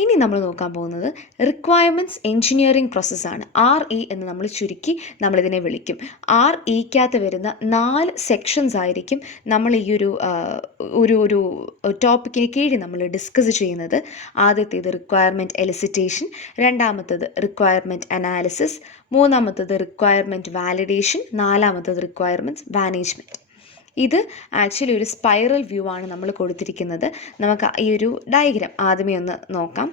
ഇനി നമ്മൾ നോക്കാൻ പോകുന്നത് റിക്വയർമെൻറ്റ്സ് എൻജിനീയറിംഗ് പ്രോസസ്സാണ്. എന്ന് നമ്മൾ ചുരുക്കി നമ്മളിതിനെ വിളിക്കും. ഇക്കകത്ത് വരുന്ന 4 സെക്ഷൻസ് ആയിരിക്കും നമ്മൾ ഈ ഒരു ടോപ്പിക്കിന് കീഴിൽ നമ്മൾ ഡിസ്കസ് ചെയ്യുന്നത്. ആദ്യത്തേത് റിക്വയർമെൻറ്റ് എലിസിറ്റേഷൻ, രണ്ടാമത്തേത് റിക്വയർമെൻറ്റ് അനാലിസിസ്, മൂന്നാമത്തേത് റിക്വയർമെൻറ്റ് വാലിഡേഷൻ, നാലാമത്തേത് റിക്വയർമെൻറ്റ്സ് മാനേജ്മെൻറ്റ്. ഇത് ആക്ച്വലി ഒരു സ്പൈറൽ വ്യൂ ആണ് നമ്മൾ കൊടുത്തിരിക്കുന്നത്. നമുക്ക് ഈ ഒരു ഡയഗ്രാം ആദ്യമേ ഒന്ന് നോക്കാം.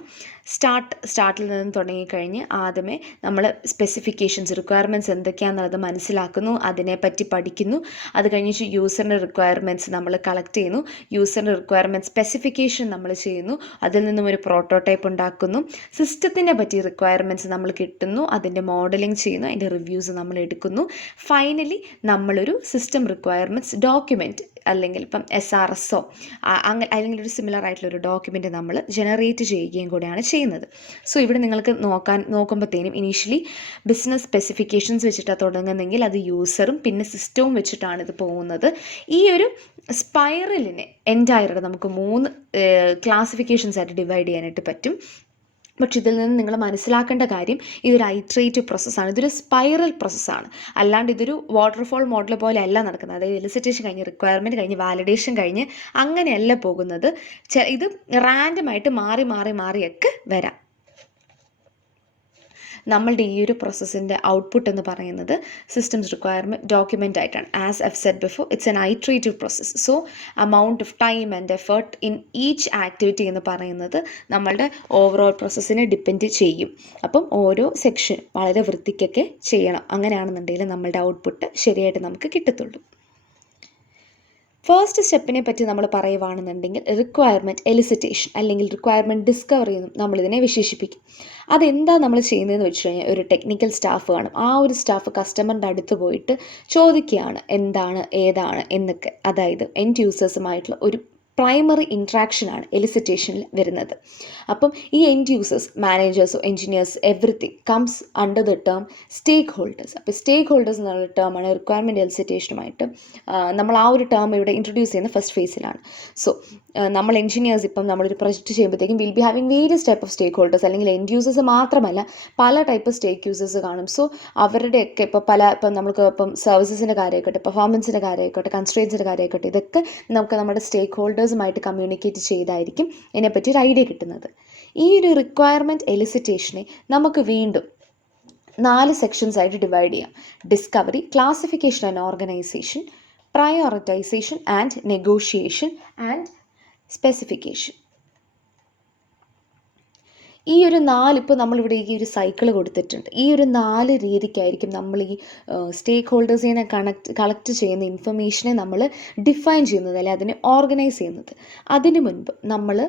സ്റ്റാർട്ടിൽ നിന്ന് തുടങ്ങിക്കഴിഞ്ഞ് ആദ്യമേ നമ്മൾ സ്പെസിഫിക്കേഷൻസ്, റിക്വയർമെൻറ്റ്സ് എന്തൊക്കെയാണെന്നുള്ളത് മനസ്സിലാക്കുന്നു, അതിനെപ്പറ്റി പഠിക്കുന്നു. അത് കഴിഞ്ഞിട്ട് യൂസറിൻ്റെ റിക്വയർമെൻറ്റ്സ് നമ്മൾ കളക്ട് ചെയ്യുന്നു, യൂസറിൻ്റെ റിക്വയർമെൻറ്റ് സ്പെസിഫിക്കേഷൻ നമ്മൾ ചെയ്യുന്നു, അതിൽ നിന്നും ഒരു പ്രോട്ടോടൈപ്പ് ഉണ്ടാക്കുന്നു, സിസ്റ്റത്തിനെ പറ്റി റിക്വയർമെൻറ്റ്സ് നമ്മൾ കിട്ടുന്നു, അതിൻ്റെ മോഡലിംഗ് ചെയ്യുന്നു, അതിൻ്റെ റിവ്യൂസ് നമ്മൾ എടുക്കുന്നു. ഫൈനലി നമ്മളൊരു സിസ്റ്റം റിക്വയർമെൻറ്റ്സ് ഡോക്യുമെൻറ്റ് അല്ലെങ്കിൽ ഇപ്പം SRSO അല്ലെങ്കിൽ ഒരു സിമിലർ ആയിട്ടുള്ളൊരു ഡോക്യുമെൻറ്റ് നമ്മൾ ജനറേറ്റ് ചെയ്യുകയും കൂടെയാണ് ചെയ്യുന്നത്. സോ ഇവിടെ നിങ്ങൾക്ക് നോക്കുമ്പോഴത്തേനും ഇനീഷ്യലി ബിസിനസ് സ്പെസിഫിക്കേഷൻസ് വെച്ചിട്ടാണ് തുടങ്ങുന്നതെങ്കിൽ അത് യൂസറും പിന്നെ സിസ്റ്റവും വെച്ചിട്ടാണ് ഇത് പോകുന്നത്. ഈ ഒരു സ്പൈറലിനെ എൻറ്റയറായിട്ട് നമുക്ക് 3 ക്ലാസിഫിക്കേഷൻസ് ആയിട്ട് ഡിവൈഡ് ചെയ്യാനായിട്ട് പറ്റും. പക്ഷെ ഇതിൽ നിന്ന് നിങ്ങൾ മനസ്സിലാക്കേണ്ട കാര്യം, ഇതൊരു ഐട്രേറ്റീവ് പ്രോസസ്സാണ്, ഇതൊരു സ്പൈറൽ പ്രോസസ്സാണ്. അല്ലാണ്ട് ഇതൊരു വാട്ടർഫോൾ മോഡൽ പോലെ അല്ല നടക്കുന്നത്. അതായത് എലിസിറ്റേഷൻ കഴിഞ്ഞ് റിക്വയർമെൻറ്റ് കഴിഞ്ഞ് വാലിഡേഷൻ കഴിഞ്ഞ് അങ്ങനെയല്ല പോകുന്നത്. ഇത് റാൻഡമായിട്ട് മാറിയൊക്കെ വരാം. നമ്മളുടെ ഈ ഒരു പ്രോസസ്സിൻ്റെ ഔട്ട്പുട്ട് എന്ന് പറയുന്നത് സിസ്റ്റംസ് റിക്വയർമെൻറ്റ് ഡോക്യുമെൻ്റ് ആയിട്ടാണ്. As I've said before, it's an iterative process. So amount of time and effort in each activity എന്ന് പറയുന്നത് നമ്മളുടെ ഓവറോൾ പ്രോസസ്സിനെ ഡിപ്പെൻഡ് ചെയ്യും. അപ്പം ഓരോ സെക്ഷൻ വളരെ വൃത്തിക്കൊക്കെ ചെയ്യണം. അങ്ങനെയാണെന്നുണ്ടെങ്കിൽ നമ്മളുടെ ഔട്ട്പുട്ട് ശരിയായിട്ട് നമുക്ക് കിട്ടത്തുള്ളൂ. ഫസ്റ്റ് സ്റ്റെപ്പിനെ പറ്റി നമ്മൾ പറയുകയാണെന്നുണ്ടെങ്കിൽ റിക്വയർമെൻറ്റ് എലിസിറ്റേഷൻ അല്ലെങ്കിൽ റിക്വയർമെൻറ്റ് ഡിസ്കവറി എന്നും നമ്മളിതിനെ വിശേഷിപ്പിക്കും. അതെന്താ നമ്മൾ ചെയ്യുന്നതെന്ന് വെച്ച് കഴിഞ്ഞാൽ, ഒരു ടെക്നിക്കൽ സ്റ്റാഫ് കാണും. ആ ഒരു സ്റ്റാഫ് കസ്റ്റമറിൻ്റെ അടുത്ത് പോയിട്ട് ചോദിക്കുകയാണ് എന്താണ് ഏതാണ് എന്നൊക്കെ. അതായത് എൻഡ് യൂസേഴ്സുമായിട്ടുള്ള ഒരു പ്രൈമറി ഇൻട്രാക്ഷനാണ് എലിസിറ്റേഷനിൽ വരുന്നത്. അപ്പം ഈ എൻഡ് യൂസേഴ്സ്, മാനേജേഴ്സോ engineers, everything comes under the term stakeholders. അപ്പോൾ സ്റ്റേക്ക് ഹോൾഡേഴ്സ് എന്നുള്ള ടേമാണ് റിക്വയർമെൻറ്റ് എലിസിറ്റേഷനുമായിട്ട് നമ്മൾ ആ ഒരു ടേം ഇവിടെ ഇൻട്രൊഡ്യൂസ് ചെയ്യുന്ന ഫസ്റ്റ് ഫേസിലാണ്. സോ നമ്മൾ എൻജിനീയേഴ്സ് ഇപ്പം നമ്മളൊരു പ്രൊജക്റ്റ് ചെയ്യുമ്പോഴത്തേക്കും will be having various type of stakeholders, അല്ലെങ്കിൽ എൻഡ് യൂസേഴ്സ് മാത്രമല്ല പല ടൈപ്പ് സ്റ്റേക്ക് യൂസേഴ്സ് കാണും. സോ അവരുടെയൊക്കെ ഇപ്പം നമുക്ക് സർവീസസിൻ്റെ കാര്യമായിക്കോട്ടെ, പെർഫോമൻസിൻ്റെ കാര്യമായിക്കോട്ടെ, കൺസ്ട്രെയിൻസിൻ്റെ കാര്യമായിക്കോട്ടെ, ഇതൊക്കെ നമുക്ക് നമ്മുടെ സ്റ്റേക്ക് ഹോൾഡേഴ്സുമായിട്ട് കമ്മ്യൂണിക്കേറ്റ് ചെയ്തായിരിക്കും ഇതിനെപ്പറ്റി ഒരു ഐഡിയ കിട്ടുന്നത്. ഈ ഒരു റിക്വയർമെൻറ്റ് എലിസിറ്റേഷനെ നമുക്ക് വീണ്ടും 4 സെക്ഷൻസ് ആയിട്ട് ഡിവൈഡ് ചെയ്യാം. Discovery, classification and organisation, prioritisation and negotiation and specification. ഈ ഒരു 4 ഇപ്പോൾ നമ്മളിവിടെ ഈ ഒരു സൈക്കിൾ കൊടുത്തിട്ടുണ്ട്. ഈ ഒരു 4 രീതിക്കായിരിക്കും നമ്മൾ ഈ സ്റ്റേക്ക് ഹോൾഡേഴ്സിനെ കളക്ട് ചെയ്യുന്ന ഇൻഫർമേഷനെ നമ്മൾ ഡിഫൈൻ ചെയ്യുന്നത്, അല്ലെങ്കിൽ അതിനെ ഓർഗനൈസ് ചെയ്യുന്നത്. അതിനു മുൻപ് നമ്മൾ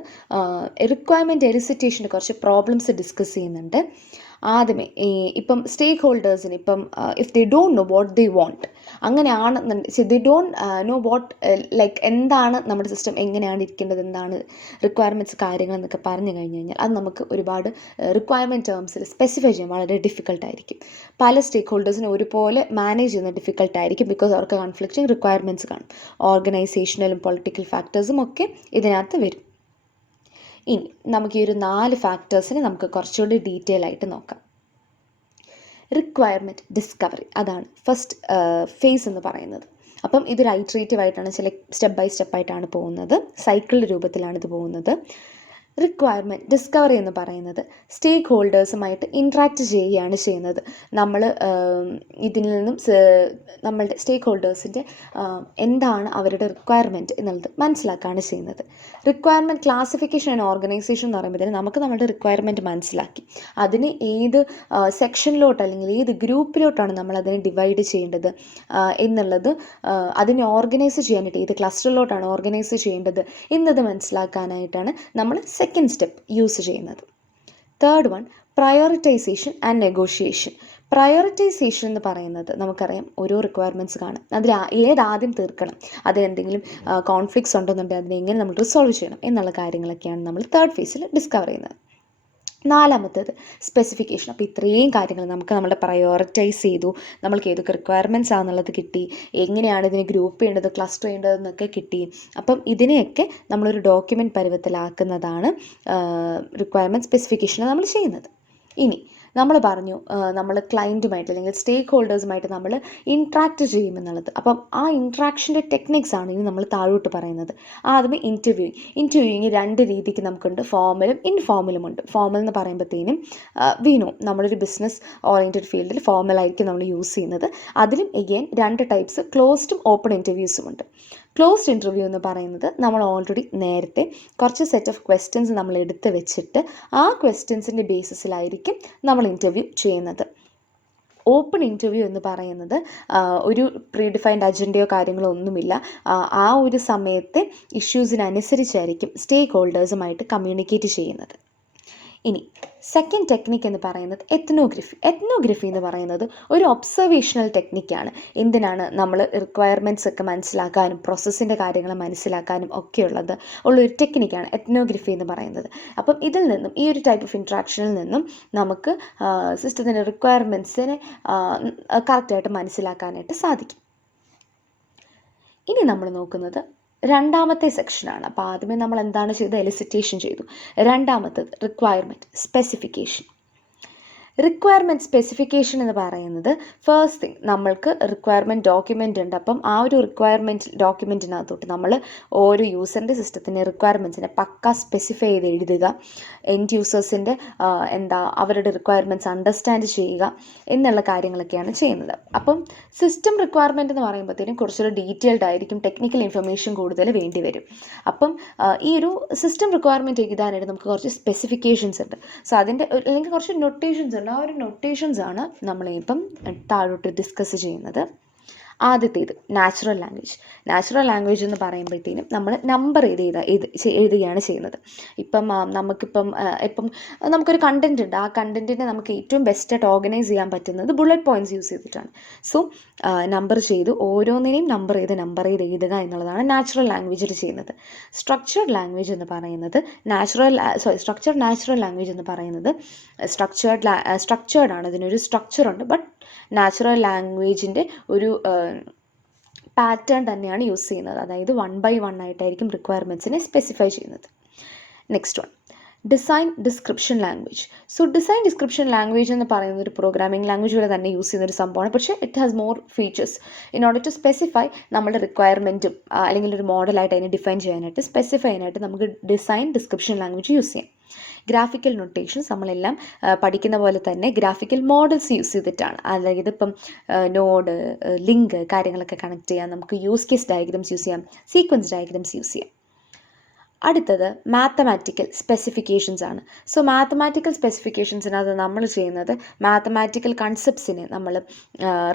റിക്വയർമെൻറ്റ് എലിസിറ്റേഷൻ്റെ കുറച്ച് പ്രോബ്ലംസ് ഡിസ്കസ് ചെയ്യുന്നുണ്ട്. ആദ്യമേ ഇപ്പം സ്റ്റേക്ക് ഹോൾഡേഴ്സിന് ഇപ്പം if they don't know what they want, അങ്ങനെയാണെന്നുണ്ടെങ്കിൽ they don't know what like എന്താണ് നമ്മുടെ സിസ്റ്റം എങ്ങനെയാണ് ഇരിക്കേണ്ടത്, എന്താണ് റിക്വയർമെൻറ്റ്സ് കാര്യങ്ങൾ എന്നൊക്കെ പറഞ്ഞു കഴിഞ്ഞാൽ അത് നമുക്ക് ഒരുപാട് റിക്വയർമെൻറ്റ് ടേംസിൽ സ്പെസിഫൈ ചെയ്യാൻ വളരെ ഡിഫിക്കൽട്ടായിരിക്കും. പല സ്റ്റേക്ക് ഹോൾഡേഴ്സിനും ഒരുപോലെ മാനേജ് ചെയ്യുന്ന ഡിഫിക്കൽട്ടായിരിക്കും, ബിക്കോസ് അവർക്ക് കോൺഫ്ലിക്റ്റിംഗ് റിക്വയർമെൻറ്റ്സ് കാണും. ഓർഗനൈസേഷണലും പൊളിറ്റിക്കൽ ഫാക്ടേഴ്സും ഒക്കെ ഇതിനകത്ത് വരും. ഇനി നമുക്ക് ഈ ഒരു 4 ഫാക്ടേഴ്സിനെ നമുക്ക് കുറച്ചുകൂടി ഡീറ്റെയിൽ ആയിട്ട് നോക്കാം. റിക്വയർമെൻറ്റ് ഡിസ്കവറി, അതാണ് ഫസ്റ്റ് ഫേസ് എന്ന് പറയുന്നത്. അപ്പം ഇതൊരു ഐട്രേറ്റീവ് ആയിട്ടാണ്, സ്റ്റെപ്പ് ബൈ സ്റ്റെപ്പായിട്ടാണ് പോകുന്നത്, സൈക്കിളിൻ്റെ രൂപത്തിലാണ് ഇത് പോകുന്നത്. റിക്വയർമെൻറ്റ് ഡിസ്കവറി എന്ന് പറയുന്നത് സ്റ്റേക്ക് ഹോൾഡേഴ്സുമായിട്ട് ഇൻട്രാക്ട് ചെയ്യുകയാണ് ചെയ്യുന്നത്. നമ്മൾ ഇതിൽ നിന്നും നമ്മളുടെ സ്റ്റേക്ക് ഹോൾഡേഴ്സിൻ്റെ എന്താണ് അവരുടെ റിക്വയർമെൻറ്റ് എന്നുള്ളത് മനസ്സിലാക്കുകയാണ് ചെയ്യുന്നത്. റിക്വയർമെൻറ്റ് ക്ലാസിഫിക്കേഷൻ ആൻഡ് ഓർഗനൈസേഷൻ എന്ന് പറയുമ്പോഴത്തേന് നമുക്ക് നമ്മുടെ റിക്വയർമെൻറ്റ് മനസ്സിലാക്കി അതിന് ഏത് സെക്ഷനിലോട്ട് അല്ലെങ്കിൽ ഏത് ഗ്രൂപ്പിലോട്ടാണ് നമ്മൾ അതിനെ ഡിവൈഡ് ചെയ്യേണ്ടത് എന്നുള്ളത്, അതിനെ ഓർഗനൈസ് ചെയ്യാനായിട്ട് ഏത് ക്ലസ്റ്ററിലോട്ടാണ് ഓർഗനൈസ് ചെയ്യേണ്ടത് എന്നത് മനസ്സിലാക്കാനായിട്ടാണ് നമ്മൾ സെക്കൻഡ് സ്റ്റെപ്പ് യൂസ് ചെയ്യുന്നത്. Third one, prioritisation and negotiation. Prioritisation എന്ന് പറയുന്നത് നമുക്കറിയാം ഓരോ റിക്വയർമെൻറ്റ്സ് കാണും, അതിൽ ഏതാദ്യം തീർക്കണം, അതിലെന്തെങ്കിലും കോൺഫ്ലിക്ട്സ് ഉണ്ടെന്നുണ്ടെങ്കിൽ അതിനെ എങ്ങനെ നമ്മൾ റിസോൾവ് ചെയ്യണം എന്നുള്ള കാര്യങ്ങളൊക്കെയാണ് നമ്മൾ തേർഡ് ഫേസിൽ ഡിസ്കവർ ചെയ്യുന്നത്. നാലാമത്തേത് സ്പെസിഫിക്കേഷൻ. അപ്പോൾ ഇത്രയും കാര്യങ്ങൾ നമ്മുടെ പ്രയോറിറ്റൈസ് ചെയ്തു, നമ്മൾക്ക് ഏതൊക്കെ റിക്വയർമെൻറ്റ്സ് ആണെന്നുള്ളത് കിട്ടി, എങ്ങനെയാണ് ഇതിനെ ഗ്രൂപ്പ് ചെയ്യേണ്ടത്, ക്ലസ്റ്റർ ചെയ്യേണ്ടതെന്നൊക്കെ കിട്ടി. അപ്പം ഇതിനെയൊക്കെ നമ്മളൊരു ഡോക്യുമെൻറ്റ് പരുവത്തിലാക്കുന്നതാണ് റിക്വയർമെൻറ്റ് സ്പെസിഫിക്കേഷൻ നമ്മൾ ചെയ്യുന്നത്. ഇനി നമ്മൾ പറഞ്ഞു നമ്മൾ ക്ലയൻറ്റുമായിട്ട് അല്ലെങ്കിൽ സ്റ്റേക്ക് ഹോൾഡേഴ്സുമായിട്ട് നമ്മൾ ഇൻട്രാക്ട് ചെയ്യുമെന്നുള്ളത്. അപ്പം ആ ഇൻട്രാക്ഷൻ്റെ ടെക്നിക്സ് ആണ് ഇനി നമ്മൾ താഴോട്ട് പറയുന്നത്. ആദ്യമേ ഇൻ്റർവ്യൂയിങ് രണ്ട് രീതിക്ക് നമുക്കുണ്ട്, ഫോർമലും ഇൻഫോർമലും ഉണ്ട്. ഫോർമൽ എന്ന് പറയുമ്പോഴത്തേനും വീണു നമ്മളൊരു ബിസിനസ് ഓറിയൻറ്റഡ് ഫീൽഡിൽ ഫോർമലായിരിക്കും നമ്മൾ യൂസ് ചെയ്യുന്നത്. അതിലും എഗെയിൻ രണ്ട് ടൈപ്സ്, ക്ലോസ്ഡും ഓപ്പൺ ഇൻ്റർവ്യൂസും ഉണ്ട്. ക്ലോസ്ഡ് ഇൻ്റർവ്യൂ എന്ന് പറയുന്നത് നമ്മൾ ഓൾറെഡി നേരത്തെ കുറച്ച് സെറ്റ് ഓഫ് ക്വസ്റ്റ്യൻസ് നമ്മൾ എടുത്ത് വെച്ചിട്ട് ആ ക്വസ്റ്റ്യൻസിൻ്റെ ബേസിസിലായിരിക്കും നമ്മൾ ഇൻ്റർവ്യൂ ചെയ്യുന്നത്. ഓപ്പൺ ഇൻ്റർവ്യൂ എന്ന് പറയുന്നത് ഒരു പ്രീ ഡിഫൈൻഡ് അജണ്ടയോ കാര്യങ്ങളോ ഒന്നുമില്ല. ആ ഒരു സമയത്തെ ഇഷ്യൂസിനനുസരിച്ചായിരിക്കും സ്റ്റേക്ക് ഹോൾഡേഴ്സുമായിട്ട് കമ്മ്യൂണിക്കേറ്റ് ചെയ്യുന്നത്. ഇനി സെക്കൻഡ് ടെക്നിക്ക് എന്ന് പറയുന്നത് എത്നോഗ്രഫി എന്ന് പറയുന്നത് ഒരു ഒബ്സർവേഷണൽ ടെക്നിക്കാണ്. എന്തിനാണ്? നമ്മൾ റിക്വയർമെൻറ്റ്സ് ഒക്കെ മനസ്സിലാക്കാനും പ്രോസസ്സിൻ്റെ കാര്യങ്ങൾ മനസ്സിലാക്കാനും ഒക്കെയുള്ളത് ഉള്ളൊരു ടെക്നിക്കാണ് എത്നോഗ്രഫി എന്ന് പറയുന്നത്. അപ്പം ഇതിൽ നിന്നും, ഈ ഒരു ടൈപ്പ് ഓഫ് ഇൻട്രാക്ഷനിൽ നിന്നും നമുക്ക് സിസ്റ്റത്തിൻ്റെ റിക്വയർമെൻറ്റ്സിനെ കറക്റ്റായിട്ട് മനസ്സിലാക്കാനായിട്ട് സാധിക്കും. ഇനി നമ്മൾ നോക്കുന്നത് രണ്ടാമത്തെ സെക്ഷനാണ്. അപ്പോൾ ആദ്യമേ നമ്മൾ എന്താണ് ചെയ്തത്? എലിസിറ്റേഷൻ ചെയ്തു. രണ്ടാമത്തത് റിക്വയർമെൻറ്റ് സ്പെസിഫിക്കേഷൻ. റിക്വയർമെൻറ്റ് സ്പെസിഫിക്കേഷൻ എന്ന് പറയുന്നത് ഫസ്റ്റ് തിങ്, നമ്മൾക്ക് റിക്വയർമെൻറ്റ് ഡോക്യുമെൻ്റ് ഉണ്ട്. അപ്പം ആ ഒരു റിക്വയർമെൻറ്റ് ഡോക്യുമെൻറ്റിനകത്തോട്ട് നമ്മൾ ഓരോ യൂസറിൻ്റെ സിസ്റ്റത്തിൻ്റെ റിക്വയർമെൻറ്റ്സിനെ പക്ക സ്പെസിഫൈ ചെയ്ത് എഴുതുക, എൻഡ് യൂസേഴ്സിൻ്റെ അവരുടെ റിക്വയർമെൻറ്റ്സ് അണ്ടർസ്റ്റാൻഡ് ചെയ്യുക എന്നുള്ള കാര്യങ്ങളൊക്കെയാണ് ചെയ്യുന്നത്. അപ്പം സിസ്റ്റം റിക്വയർമെൻറ്റ് എന്ന് പറയുമ്പോഴത്തേനും കുറച്ചൊരു ഡീറ്റെയിൽഡ് ആയിരിക്കും, ടെക്നിക്കൽ ഇൻഫർമേഷൻ കൂടുതൽ വേണ്ടി വരും. അപ്പം ഈ ഒരു സിസ്റ്റം റിക്വയർമെൻറ്റ് എഴുതാനായിട്ട് നമുക്ക് കുറച്ച് സ്പെസിഫിക്കേഷൻസ് ഉണ്ട്. സോ അതിൻ്റെ അല്ലെങ്കിൽ കുറച്ച് നൊട്ടേഷൻസ് ഉണ്ട്. ആ ഒരു നൊട്ടേഷൻസ് ആണ് നമ്മളിപ്പം താഴോട്ട് ഡിസ്കസ് ചെയ്യുന്നത്. ആദ്യത്തേത് നാച്ചുറൽ ലാംഗ്വേജ് എന്ന് പറയുമ്പോഴത്തേനും നമ്മൾ നമ്പർ എഴുതുകയാണ് ചെയ്യുന്നത്. ഇപ്പം നമുക്കൊരു കണ്ടൻറ് ഉണ്ട്. ആ കണ്ടൻറ്റിനെ നമുക്ക് ഏറ്റവും ബെസ്റ്റായിട്ട് ഓർഗനൈസ് ചെയ്യാൻ പറ്റുന്നത് ബുള്ളറ്റ് പോയിൻറ്റ്സ് യൂസ് ചെയ്തിട്ടാണ്. സോ നമ്പർ ചെയ്തു, ഓരോന്നിനെയും നമ്പർ ചെയ്ത് എഴുതുക എന്നുള്ളതാണ് നാച്ചുറൽ ലാംഗ്വേജിൽ ചെയ്യുന്നത്. സ്ട്രക്ചേർഡ് ലാംഗ്വേജ് എന്ന് പറയുന്നത് സ്ട്രക്ചേർഡ് നാച്ചുറൽ ലാംഗ്വേജ് എന്ന് പറയുന്നത് സ്ട്രക്ചേർഡ് ആണ്. ഇതിനൊരു സ്ട്രക്ചറുണ്ട്. ബട്ട് നാച്ചുറൽ ലാംഗ്വേജിൻ്റെ ഒരു പാറ്റേൺ തന്നെയാണ് യൂസ് ചെയ്യുന്നത്. അതായത് 1 by 1 ആയിട്ടായിരിക്കും റിക്വയർമെൻറ്റ്സിനെ സ്പെസിഫൈ ചെയ്യുന്നത്. Next one, design description language. So design description language എന്ന് പറയുന്നത് ഒരു പ്രോഗ്രാമിംഗ് ലാംഗ്വേജ് പോലെ തന്നെ യൂസ് ചെയ്യുന്നൊരു സംഭവമാണ്. പക്ഷേ it has more features. In order to specify നമ്മുടെ റിക്വയർമെൻറ്റും അല്ലെങ്കിൽ ഒരു മോഡലായിട്ട് അതിനെ ഡിഫൈൻ ചെയ്യാനായിട്ട്, സ്പെസിഫൈ ചെയ്യാനായിട്ട് നമുക്ക് ഡിസൈൻ ഡിസ്ക്രിപ്ഷൻ ലാംഗ്വേജ് യൂസ് ചെയ്യാം. ഗ്രാഫിക്കൽ നൊട്ടേഷൻസ് നമ്മളെല്ലാം പഠിക്കുന്ന പോലെ തന്നെ ഗ്രാഫിക്കൽ മോഡൽസ് യൂസ് ചെയ്തിട്ടാണ്. അതായത് ഇപ്പം നോഡ്, ലിങ്ക് കാര്യങ്ങളൊക്കെ കണക്ട് ചെയ്യാം. നമുക്ക് യൂസ് കേസ് ഡയഗ്രംസ് യൂസ് ചെയ്യാം, സീക്വൻസ് ഡയഗ്രംസ് യൂസ് ചെയ്യാം. അടുത്തത് മാത്തമാറ്റിക്കൽ സ്പെസിഫിക്കേഷൻസ് ആണ്. സോ മാത്തമാറ്റിക്കൽ സ്പെസിഫിക്കേഷൻസിനകത്ത് നമ്മൾ ചെയ്യുന്നത് മാത്തമാറ്റിക്കൽ കൺസെപ്റ്റ്സിനെ നമ്മൾ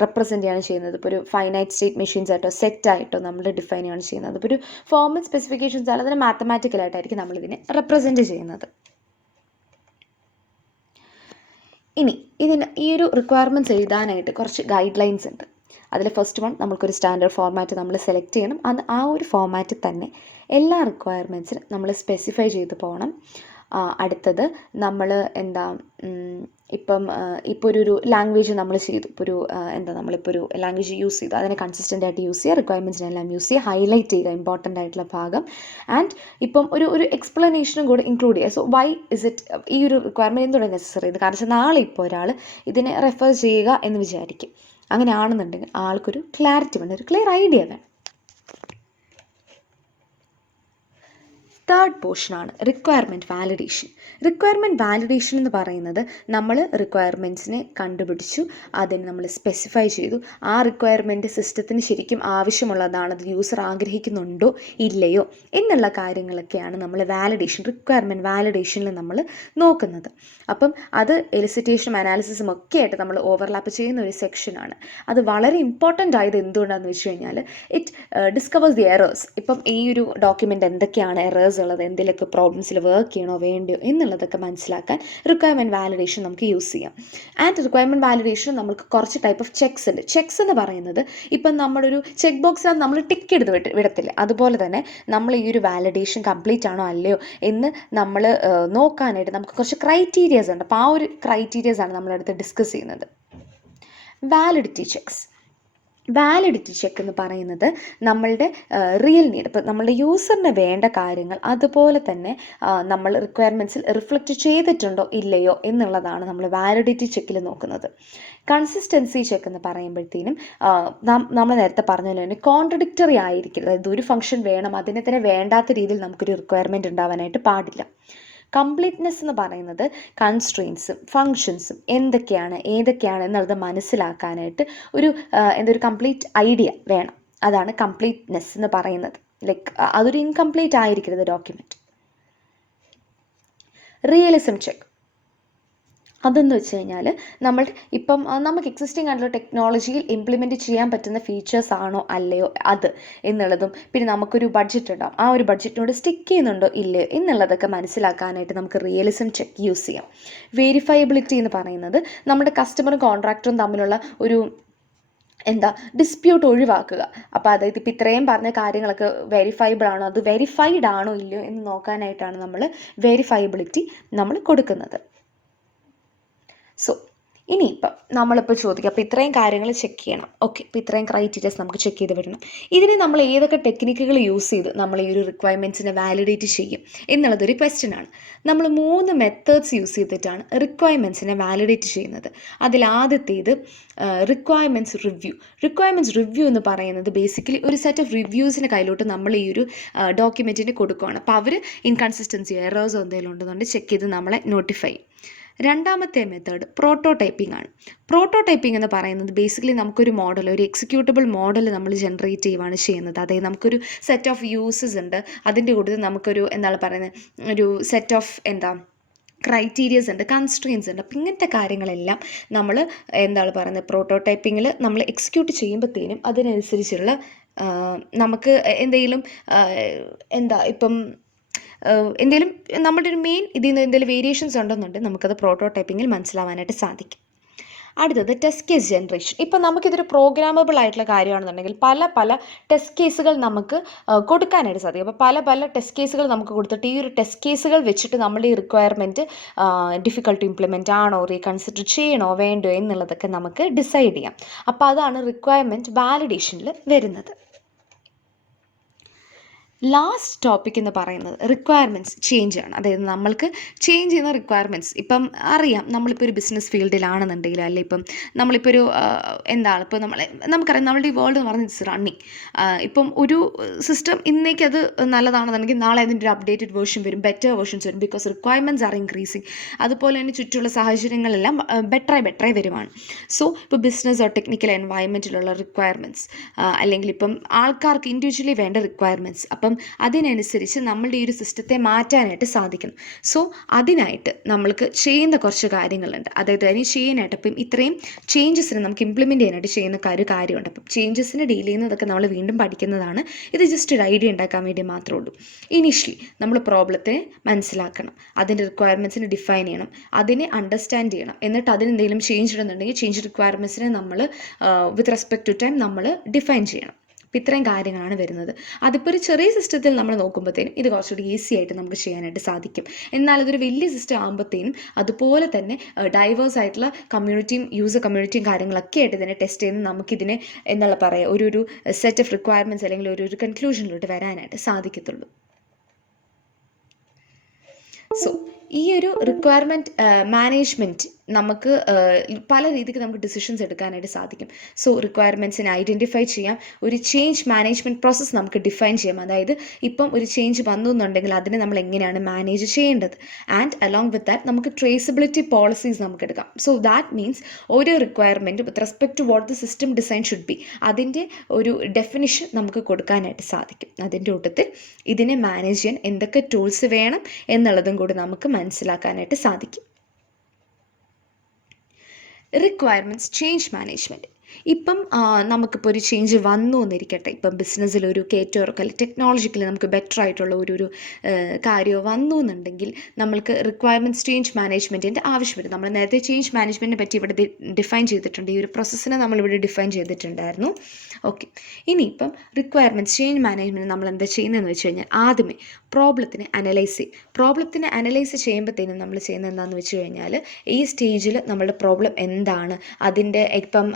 റെപ്രസെൻ്റ് ചെയ്യാണ് ചെയ്യുന്നത്. ഇപ്പോൾ ഒരു ഫൈനൈറ്റ് സ്റ്റേറ്റ് മെഷീൻസ് ആയിട്ടോ സെറ്റായിട്ടോ നമ്മൾ ഡിഫൈൻ ചെയ്യാണ് ചെയ്യുന്നത്. ഇപ്പോൾ ഒരു ഫോർമൽ സ്പെസിഫിക്കേഷൻസ് ആണ്, അതിന് മാത്തമാറ്റിക്കലായിട്ടായിരിക്കും നമ്മളിതിനെ റെപ്രസെൻ്റ് ചെയ്യുന്നത്. ഇനി ഈ ഒരു റിക്വയർമെൻറ്റ്സ് എഴുതാനായിട്ട് കുറച്ച് ഗൈഡ് ലൈൻസ് ഉണ്ട്. അതിൽ ഫസ്റ്റ് വൺ, നമ്മൾക്കൊരു സ്റ്റാൻഡേർഡ് ഫോർമാറ്റ് നമ്മൾ സെലക്ട് ചെയ്യണം. ആ ഒരു ഫോർമാറ്റിൽ തന്നെ എല്ലാ റിക്വയർമെൻറ്റ്സിനും നമ്മൾ സ്പെസിഫൈ ചെയ്ത് പോകണം. അടുത്തത് നമ്മൾ ഇപ്പോൾ ഒരു ലാംഗ്വേജ് നമ്മൾ ചെയ്തു, നമ്മളിപ്പോൾ ഒരു ലാംഗ്വേജ് യൂസ് ചെയ്തു, അതിനെ കൺസിസ്റ്റൻ്റ് ആയിട്ട് യൂസ് ചെയ്യുക, റിക്വയർമെൻറ്റ്സിനെല്ലാം യൂസ് ചെയ്യുക, ഹൈലൈറ്റ് ചെയ്യുക ഇമ്പോർട്ടൻ്റ് ആയിട്ടുള്ള ഭാഗം. ആൻഡ് ഇപ്പം ഒരു എക്സ്പ്ലനേഷനും കൂടെ ഇൻക്ലൂഡ് ചെയ്യുക. സോ വൈ ഇസ് ഇറ്റ്, ഈ ഒരു റിക്വയർമെൻറ്റ് എന്തുകൊണ്ട് നെസസറി എന്ന്. കാരണം വെച്ചാൽ നാളെ ഇപ്പോൾ ഒരാൾ ഇതിനെ റെഫർ ചെയ്യുക എന്ന് വിചാരിക്കും. അങ്ങനെയാണെന്നുണ്ടെങ്കിൽ ആൾക്കൊരു ക്ലാരിറ്റി വേണം, ഒരു ക്ലിയർ ഐഡിയ വേണം. തേർഡ് പോർഷനാണ് റിക്വയർമെൻറ്റ് വാലിഡേഷൻ എന്ന് പറയുന്നത് നമ്മൾ റിക്വയർമെൻറ്റ്സിനെ കണ്ടുപിടിച്ചു, അതിന് നമ്മൾ സ്പെസിഫൈ ചെയ്തു, ആ റിക്വയർമെൻറ്റ് സിസ്റ്റത്തിന് ശരിക്കും ആവശ്യമുള്ളതാണ്, അത് യൂസർ ആഗ്രഹിക്കുന്നുണ്ടോ ഇല്ലയോ എന്നുള്ള കാര്യങ്ങളൊക്കെയാണ് നമ്മൾ റിക്വയർമെൻറ്റ് വാലിഡേഷനിൽ നമ്മൾ നോക്കുന്നത്. അപ്പം അത് എലിസിറ്റേഷനും അനാലിസിസും ഒക്കെ ആയിട്ട് നമ്മൾ ഓവർലാപ്പ് ചെയ്യുന്ന ഒരു സെക്ഷനാണ്. അത് വളരെ ഇമ്പോർട്ടൻ്റ് ആയത് എന്തുകൊണ്ടാണെന്ന് വെച്ച് കഴിഞ്ഞാൽ ഇറ്റ് ഡിസ്കവേഴ്സ് ദി എറേഴ്സ്. ഇപ്പം ഈ ഒരു ഡോക്യുമെൻ്റ് എന്തൊക്കെയാണ് എറേഴ്സ് എറേഴ്സ് ഉള്ളത്, എന്തെങ്കിലുമൊക്കെ പ്രോബ്ലംസിൽ വർക്ക് ചെയ്യണോ വേണ്ടയോ എന്നുള്ളതൊക്കെ മനസ്സിലാക്കാൻ റിക്വയർമെൻറ്റ് വാലിഡേഷൻ നമുക്ക് യൂസ് ചെയ്യാം. ആൻഡ് റിക്വയർമെൻറ്റ് വാലിഡേഷൻ നമുക്ക് കുറച്ച് ടൈപ്പ് ഓഫ് ചെക്സ് ഉണ്ട്. ചെക്സ് എന്ന് പറയുന്നത് ഇപ്പം നമ്മളൊരു ചെക്ക് ബോക്സിനകത്ത് നമ്മൾ ടിക്ക് എടുത്ത് വിടത്തില്ല, അതുപോലെ തന്നെ നമ്മൾ ഈ ഒരു വാലിഡേഷൻ കംപ്ലീറ്റ് ആണോ അല്ലയോ എന്ന് നമ്മൾ നോക്കാനായിട്ട് നമുക്ക് കുറച്ച് ക്രൈറ്റീരിയാസ് ഉണ്ട്. അപ്പോൾ ആ ഒരു ക്രൈറ്റീരിയാസ് ആണ് നമ്മളടുത്ത് ഡിസ്കസ് ചെയ്യുന്നത്. Validity checks. വാലിഡിറ്റി ചെക്ക് എന്ന് പറയുന്നത് നമ്മളുടെ റിയൽ നീഡ്, ഇപ്പോൾ നമ്മളുടെ യൂസറിന് വേണ്ട കാര്യങ്ങൾ അതുപോലെ തന്നെ നമ്മൾ റിക്വയർമെൻറ്റ്സിൽ റിഫ്ലക്റ്റ് ചെയ്തിട്ടുണ്ടോ ഇല്ലയോ എന്നുള്ളതാണ് നമ്മൾ വാലിഡിറ്റി ചെക്കിൽ നോക്കുന്നത്. കൺസിസ്റ്റൻസി ചെക്ക് എന്ന് പറയുമ്പോഴത്തേനും നമ്മൾ നേരത്തെ പറഞ്ഞ പോലെ തന്നെ കോൺട്രഡിക്റ്ററി ആയിരിക്കരുത്. അതായത് ഒരു ഫംഗ്ഷൻ വേണം, അതിനെ തന്നെ വേണ്ടാത്ത രീതിയിൽ നമുക്കൊരു റിക്വയർമെൻറ്റ് ഉണ്ടാവാനായിട്ട് പാടില്ല. കംപ്ലീറ്റ്നെസ് എന്ന് പറയുന്നത് കൺസ്ട്രെയിൻസും ഫങ്ഷൻസും ഏതൊക്കെയാണ് എന്നുള്ളത് മനസ്സിലാക്കാനായിട്ട് ഒരു കംപ്ലീറ്റ് ഐഡിയ വേണം. അതാണ് കംപ്ലീറ്റ്നെസ് എന്ന് പറയുന്നത്. ലൈക്ക് അതൊരു ഇൻകംപ്ലീറ്റ് ആയിരിക്കരുത് ഡോക്യുമെൻറ്റ്. റിയലിസം ചെക്ക് അതെന്ന് വെച്ച് കഴിഞ്ഞാൽ ഇപ്പം നമുക്ക് എക്സിസ്റ്റിംഗ് ആയിട്ടുള്ള ടെക്നോളജിയിൽ ഇംപ്ലിമെൻറ്റ് ചെയ്യാൻ പറ്റുന്ന ഫീച്ചേഴ്സ് ആണോ അല്ലയോ അത് എന്നുള്ളതും, പിന്നെ നമുക്കൊരു ബഡ്ജറ്റ് ഉണ്ടാവും, ആ ഒരു ബഡ്ജറ്റിനോട് സ്റ്റിക്ക് ചെയ്യുന്നുണ്ടോ ഇല്ലയോ എന്നുള്ളതൊക്കെ മനസ്സിലാക്കാനായിട്ട് നമുക്ക് റിയലിസം ചെക്ക് യൂസ് ചെയ്യാം. വെരിഫയബിലിറ്റി എന്ന് പറയുന്നത് നമ്മുടെ കസ്റ്റമറും കോൺട്രാക്ടറും തമ്മിലുള്ള ഒരു ഡിസ്പ്യൂട്ട് ഒഴിവാക്കുക. അപ്പോൾ അതായത് ഇപ്പോൾ ഇത്രയും പറഞ്ഞ കാര്യങ്ങളൊക്കെ വെരിഫൈബിൾ ആണോ, അത് വെരിഫൈഡ് ആണോ ഇല്ലയോ എന്ന് നോക്കാനായിട്ടാണ് നമ്മൾ വെരിഫയബിലിറ്റി നമ്മൾ കൊടുക്കുന്നത്. സോ ഇനിയിപ്പം നമ്മളിപ്പോൾ ചോദിക്കുക, അപ്പോൾ ഇത്രയും കാര്യങ്ങൾ ചെക്ക് ചെയ്യണം. ഓക്കെ, ഇപ്പോൾ ഇത്രയും ക്രൈറ്റീരിയസ് നമുക്ക് ചെക്ക് ചെയ്ത് വിടണം. ഇതിന് നമ്മൾ ഏതൊക്കെ ടെക്നിക്കുകൾ യൂസ് ചെയ്ത് നമ്മൾ ഈ ഒരു റിക്വയർമെൻറ്റ്സിനെ വാലിഡേറ്റ് ചെയ്യും എന്നുള്ളതൊരു ക്വസ്റ്റ്യനാണ്. നമ്മൾ 3 മെത്തേഡ്സ് യൂസ് ചെയ്തിട്ടാണ് റിക്വയർമെൻറ്റ്സിനെ വാലിഡേറ്റ് ചെയ്യുന്നത്. അതിലാദ്യത്തേത് റിക്വയർമെൻറ്റ്സ് റിവ്യൂ. റിക്വയർമെൻറ്റ്സ് റിവ്യൂ എന്ന് പറയുന്നത് ബേസിക്കലി ഒരു സെറ്റ് ഓഫ് റിവ്യൂസിന് കയ്യിലോട്ട് നമ്മൾ ഈ ഒരു ഡോക്യുമെൻറ്റിന് കൊടുക്കുകയാണ്. അപ്പോൾ അവർ ഇൻകൺസിസ്റ്റൻസി എറേഴ്സോ എന്തെങ്കിലും ഉണ്ടെന്നുണ്ടെങ്കിൽ ചെക്ക് ചെയ്ത് നമ്മളെ നോട്ടിഫൈ ചെയ്യും. രണ്ടാമത്തെ മെത്തേഡ് പ്രോട്ടോടൈപ്പിംഗ് ആണ്. പ്രോട്ടോടൈപ്പിംഗ് എന്ന് പറയുന്നത് ബേസിക്കലി നമുക്കൊരു മോഡൽ, ഒരു എക്സിക്യൂട്ടബിൾ മോഡൽ നമ്മൾ ജനറേറ്റ് ചെയ്യുകയാണ് ചെയ്യുന്നത്. അതായത് നമുക്കൊരു സെറ്റ് ഓഫ് യൂസസ് ഉണ്ട്, അതിൻ്റെ കൂടെ നമുക്കൊരു ഒരു സെറ്റ് ഓഫ് ക്രൈറ്റീരിയസ് ഉണ്ട്, കൺസ്ട്രെയിൻസ് ഉണ്ട്. അപ്പം ഇങ്ങനത്തെ കാര്യങ്ങളെല്ലാം നമ്മൾ പ്രോട്ടോടൈപ്പിങ്ങിൽ നമ്മൾ എക്സിക്യൂട്ട് ചെയ്യുമ്പോഴത്തേനും അതിനനുസരിച്ചുള്ള നമുക്ക് എന്തെങ്കിലും എന്തെങ്കിലും നമ്മുടെ ഒരു മെയിൻ ഇതിൽ നിന്ന് എന്തെങ്കിലും വേരിയേഷൻസ് ഉണ്ടെന്നുണ്ടെങ്കിൽ നമുക്കത് പ്രോട്ടോടൈപ്പിങ്ങിൽ മനസ്സിലാവാനായിട്ട് സാധിക്കും. അടുത്തത് ടെസ്റ്റ് കേസ് ജനറേഷൻ. ഇപ്പം നമുക്കിതൊരു പ്രോഗ്രാമബിൾ ആയിട്ടുള്ള കാര്യമാണെന്നുണ്ടെങ്കിൽ പല ടെസ്റ്റ് കേസുകൾ നമുക്ക് കൊടുക്കാനായിട്ട് സാധിക്കും. അപ്പോൾ പല ടെസ്റ്റ് കേസുകൾ നമുക്ക് കൊടുത്തിട്ട് ഈ ഒരു ടെസ്റ്റ് കേസുകൾ വെച്ചിട്ട് നമ്മൾ ഈ റിക്വയർമെൻറ്റ് ഡിഫിക്കൽട്ട് ഇംപ്ലിമെൻ്റ് ആണോ, റീകൺസിഡർ ചെയ്യണോ വേണ്ടോ എന്നുള്ളതൊക്കെ നമുക്ക് ഡിസൈഡ് ചെയ്യാം. അപ്പോൾ അതാണ് റിക്വയർമെൻറ്റ് വാലിഡേഷനിൽ വരുന്നത്. ലാസ്റ്റ് ടോപ്പിക് എന്ന് പറയുന്നത് റിക്വയർമെൻറ്റ്സ് ചേഞ്ച് ആണ്. അതായത് നമ്മൾക്ക് ചേഞ്ച് ചെയ്യുന്ന റിക്വയർമെൻറ്റ്സ് ഇപ്പം അറിയാം, നമ്മളിപ്പോൾ ഒരു ബിസിനസ് ഫീൽഡിലാണെന്നുണ്ടെങ്കിൽ, അല്ലെ ഇപ്പം നമ്മളിപ്പോൾ ഒരു ഇപ്പോൾ നമുക്കറിയാം നമ്മളുടെ ഈ വേൾഡ് എന്ന് പറയുന്നത് ഇറ്റ്സ് റണ്ണിങ്. ഇപ്പം ഒരു സിസ്റ്റം ഇന്നേക്ക് അത് നല്ലതാണെന്നുണ്ടെങ്കിൽ നാളെ അതിൻ്റെ ഒരു അപ്ഡേറ്റഡ് വേർഷൻ വരും, ബെറ്റർ വേർഷൻസ് വരും, ബിക്കോസ് റിക്വയർമെൻറ്റ്സ് ആർ ഇൻക്രീസിങ്. അതുപോലെ തന്നെ ചുറ്റുമുള്ള സാഹചര്യങ്ങളെല്ലാം ബെറ്ററായി വരുവാണ്. സോ ഇപ്പോൾ ബിസിനസ് ടെക്നിക്കൽ എൻവയൺമെൻറ്റിലുള്ള റിക്വയർമെൻറ്റ്സ് അല്ലെങ്കിൽ ഇപ്പം ആൾക്കാർക്ക് ഇൻഡിവിജ്വലി വേണ്ട റിക്വയർമെൻറ്റ്സ്, അപ്പം അതിനനുസരിച്ച് നമ്മളുടെ ഈ ഒരു സിസ്റ്റത്തെ മാറ്റാനായിട്ട് സാധിക്കണം. സോ അതിനായിട്ട് നമ്മൾക്ക് ചെയ്യുന്ന കുറച്ച് കാര്യങ്ങളുണ്ട്. അതായത് അതിന് ചെയ്യാനായിട്ട് ഇപ്പം ഇത്രയും ചേഞ്ചസിന് നമുക്ക് ഇംപ്ലിമെൻറ്റ് ചെയ്യാനായിട്ട് ചെയ്യുന്ന ഒരു കാര്യമുണ്ട്. അപ്പം ചേഞ്ചസിന് ഡീൽ ചെയ്യുന്നതൊക്കെ നമ്മൾ വീണ്ടും പഠിക്കുന്നതാണ്. ഇത് ജസ്റ്റ് ഒരു ഐഡിയ ഉണ്ടാക്കാൻ വേണ്ടി മാത്രമേ ഉള്ളൂ. ഇനിഷ്യലി നമ്മൾ പ്രോബ്ലത്തെ മനസ്സിലാക്കണം, അതിൻ്റെ റിക്വയർമെൻറ്റ്സിനെ ഡിഫൈൻ ചെയ്യണം, അതിനെ അണ്ടർസ്റ്റാൻഡ് ചെയ്യണം, എന്നിട്ട് അതിനെന്തെങ്കിലും ചേഞ്ച് ഇടുന്നുണ്ടെങ്കിൽ ചേഞ്ച് റിക്വയർമെൻറ്റ്സിനെ നമ്മൾ വിത്ത് റെസ്പെക്ട് ടു ടൈം നമ്മൾ ഡിഫൈൻ ചെയ്യണം. അപ്പോൾ ഇത്രയും കാര്യങ്ങളാണ് വരുന്നത്. അതിപ്പോൾ ഒരു ചെറിയ സിസ്റ്റത്തിൽ നമ്മൾ നോക്കുമ്പോഴത്തേനും ഇത് കുറച്ചുകൂടി ഈസി ആയിട്ട് നമുക്ക് ചെയ്യാനായിട്ട് സാധിക്കും. എന്നാൽ അതൊരു വലിയ സിസ്റ്റം ആകുമ്പോഴത്തേനും അതുപോലെ തന്നെ ഡൈവേഴ്സ് ആയിട്ടുള്ള കമ്മ്യൂണിറ്റിയും യൂസർ കമ്മ്യൂണിറ്റിയും കാര്യങ്ങളൊക്കെ ആയിട്ട് ഇതിനെ ടെസ്റ്റ് ചെയ്ത് നമുക്കിതിനെ ഒരു സെറ്റ് ഓഫ് റിക്വയർമെൻറ്റ്സ് അല്ലെങ്കിൽ ഒരു കൺക്ലൂഷനിലോട്ട് വരാനായിട്ട് സാധിക്കത്തുള്ളൂ. സോ ഈ ഒരു റിക്വയർമെൻറ്റ് മാനേജ്മെൻറ്റ് നമുക്ക് പല രീതിക്ക് നമുക്ക് ഡിസിഷൻസ് എടുക്കാനായിട്ട് സാധിക്കും. സോ റിക്വയർമെൻറ്റ്സിനെ ഐഡൻറ്റിഫൈ ചെയ്യാം, ഒരു ചേഞ്ച് മാനേജ്മെൻറ്റ് പ്രോസസ്സ് നമുക്ക് ഡിഫൈൻ ചെയ്യാം. അതായത് ഇപ്പം ഒരു ചേഞ്ച് വന്നു എന്നുണ്ടെങ്കിൽ അതിനെ നമ്മൾ എങ്ങനെയാണ് മാനേജ് ചെയ്യേണ്ടത്. ആൻഡ് അലോങ് വിത്ത് ദാറ്റ് നമുക്ക് ട്രേസബിലിറ്റി പോളിസീസ് നമുക്ക് എടുക്കാം. സോ ദാറ്റ് മീൻസ് ഓരോ requirement with respect to what the system design should be, അതിൻ്റെ ഒരു ഡെഫിനിഷൻ നമുക്ക് കൊടുക്കാനായിട്ട് സാധിക്കും. അതിൻ്റെ കൂട്ടത്തിൽ ഇതിനെ മാനേജ് ചെയ്യാൻ എന്തൊക്കെ ടൂൾസ് വേണം എന്നുള്ളതും കൂടി നമുക്ക് മനസ്സിലാക്കാനായിട്ട് സാധിക്കും. Requirements change management. ഇപ്പം നമുക്കിപ്പോൾ ഒരു ചേഞ്ച് വന്നു എന്നിരിക്കട്ടെ, ഇപ്പം ബിസിനസ്സിലൊരു കയറ്റമോ അല്ലെങ്കിൽ ടെക്നോളജിക്കലി നമുക്ക് ബെറ്റർ ആയിട്ടുള്ള ഒരു കാര്യമോ വന്നു എന്നുണ്ടെങ്കിൽ നമ്മൾക്ക് റിക്വയർമെൻറ്റ്സ് ചേഞ്ച് മാനേജ്മെൻറ്റിൻ്റെ ആവശ്യം വരും. നമ്മൾ നേരത്തെ ചേഞ്ച് മാനേജ്മെൻറ്റിനെ പറ്റി ഇവിടെ ഡിഫൈൻ ചെയ്തിട്ടുണ്ട്, ഈ ഒരു പ്രോസസ്സിനെ നമ്മളിവിടെ ഡിഫൈൻ ചെയ്തിട്ടുണ്ടായിരുന്നു. ഓക്കെ, ഇനിയിപ്പം റിക്വയർമെൻറ്റ്സ് ചേഞ്ച് മാനേജ്മെൻറ്റ് നമ്മൾ എന്താ ചെയ്യുന്നതെന്ന് വെച്ച് കഴിഞ്ഞാൽ ആദ്യമേ പ്രോബ്ലത്തിനെ അനലൈസ് ചെയ്യും. പ്രോബ്ലത്തിനെ അനലൈസ് ചെയ്യുമ്പോഴത്തേനും നമ്മൾ ചെയ്യുന്നത് എന്താണെന്ന് വെച്ച് കഴിഞ്ഞാൽ ഈ സ്റ്റേജിൽ നമ്മളുടെ പ്രോബ്ലം എന്താണ്, അതിൻ്റെ ഇപ്പം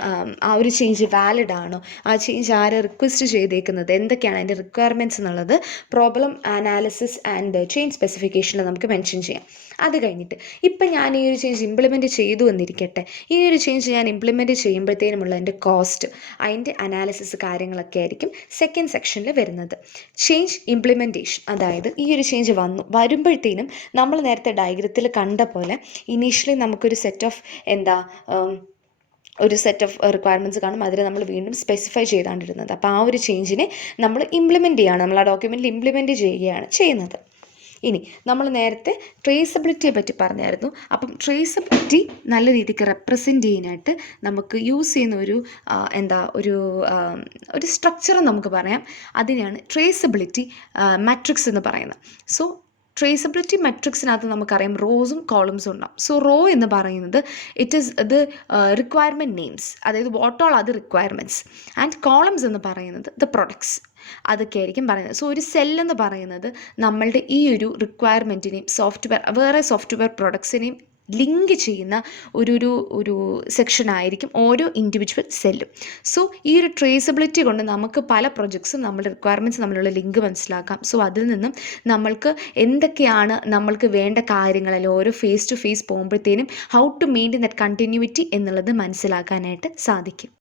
ആ ഒരു ചേഞ്ച് വാലിഡ് ആണോ, ആ ചേഞ്ച് ആര് റിക്വസ്റ്റ് ചെയ്തേക്കുന്നത്, എന്തൊക്കെയാണ് അതിൻ്റെ റിക്വയർമെൻറ്റ്സ് എന്നുള്ളത് പ്രോബ്ലം അനാലിസിസ് ആൻഡ് ചേഞ്ച് സ്പെസിഫിക്കേഷനിൽ നമുക്ക് മെൻഷൻ ചെയ്യാം. അത് കഴിഞ്ഞിട്ട് ഇപ്പം ഞാൻ ഈ ഒരു ചേഞ്ച് ഇംപ്ലിമെൻറ്റ് ചെയ്തു എന്നിരിക്കട്ടെ, ഈ ഒരു ചേഞ്ച് ഞാൻ ഇംപ്ലിമെൻറ്റ് ചെയ്യുമ്പോഴത്തേനുമുള്ള എൻ്റെ കോസ്റ്റ്, അതിൻ്റെ അനാലിസിസ് കാര്യങ്ങളൊക്കെ ആയിരിക്കും സെക്കൻഡ് സെക്ഷനിൽ വരുന്നത്. ചേഞ്ച് ഇംപ്ലിമെൻറ്റേഷൻ, അതായത് ഈ ഒരു ചേഞ്ച് വരുമ്പോഴത്തേനും നമ്മൾ നേരത്തെ ഡയഗ്രത്തിൽ കണ്ട പോലെ ഇനീഷ്യലി നമുക്കൊരു സെറ്റ് ഓഫ് ഒരു സെറ്റ് ഓഫ് റിക്വയർമെൻറ്റ്സ് കാണും, അതിൽ നമ്മൾ വീണ്ടും സ്പെസിഫൈ ചെയ്താണ്ടിരുന്നത്. അപ്പോൾ ആ ഒരു ചേഞ്ചിനെ നമ്മൾ ഇംപ്ലിമെൻറ്റ് ചെയ്യുകയാണ്, നമ്മൾ ആ ഡോക്യുമെൻറ്റിൽ ഇംപ്ലിമെൻറ്റ് ചെയ്യുകയാണ് ചെയ്യുന്നത്. ഇനി നമ്മൾ നേരത്തെ ട്രേസബിലിറ്റിയെ പറ്റി പറഞ്ഞായിരുന്നു. അപ്പം ട്രേസബിലിറ്റി നല്ല രീതിക്ക് റെപ്രസെൻറ്റ് ചെയ്യാനായിട്ട് നമുക്ക് യൂസ് ചെയ്യുന്ന ഒരു സ്ട്രക്ചർ നമുക്ക് പറയാം. അതിനെയാണ് ട്രേസബിലിറ്റി മാട്രിക്സ് എന്ന് പറയുന്നത്. സോ ട്രേസബിലിറ്റി മെട്രിക്സിനകത്ത് നമുക്കറിയാം റോസും കോളംസും ഉണ്ടാവും. സോ റോ എന്ന് പറയുന്നത് it is the requirement names, അതായത് what all are the requirements, and columns എന്ന് പറയുന്നത് ദ പ്രൊഡക്ട്സ്, അതൊക്കെ ആയിരിക്കും പറയുന്നത്. സോ ഒരു സെല്ലെന്ന് പറയുന്നത് നമ്മളുടെ ഈ ഒരു റിക്വയർമെൻറ്റിനെയും വേറെ സോഫ്റ്റ്വെയർ പ്രൊഡക്ട്സിനെയും ലിങ്ക് ചെയ്യുന്ന ഒരു സെക്ഷനായിരിക്കും ഓരോ ഇൻഡിവിജ്വൽ സെല്ലും. സോ ഈ ഒരു ട്രേസബിലിറ്റി കൊണ്ട് നമുക്ക് പല പ്രൊജക്ട്സും നമ്മുടെ റിക്വയർമെൻറ്റ്സ് തമ്മിലുള്ള ലിങ്ക് മനസ്സിലാക്കാം. സോ അതിൽ നിന്നും നമ്മൾക്ക് എന്തൊക്കെയാണ് നമ്മൾക്ക് വേണ്ട കാര്യങ്ങൾ, അല്ലെങ്കിൽ ഓരോ ഫേസ് ടു ഫേസ് പോകുമ്പോഴത്തേനും how to maintain that continuity എന്നുള്ളത് മനസ്സിലാക്കാനായിട്ട് സാധിക്കും.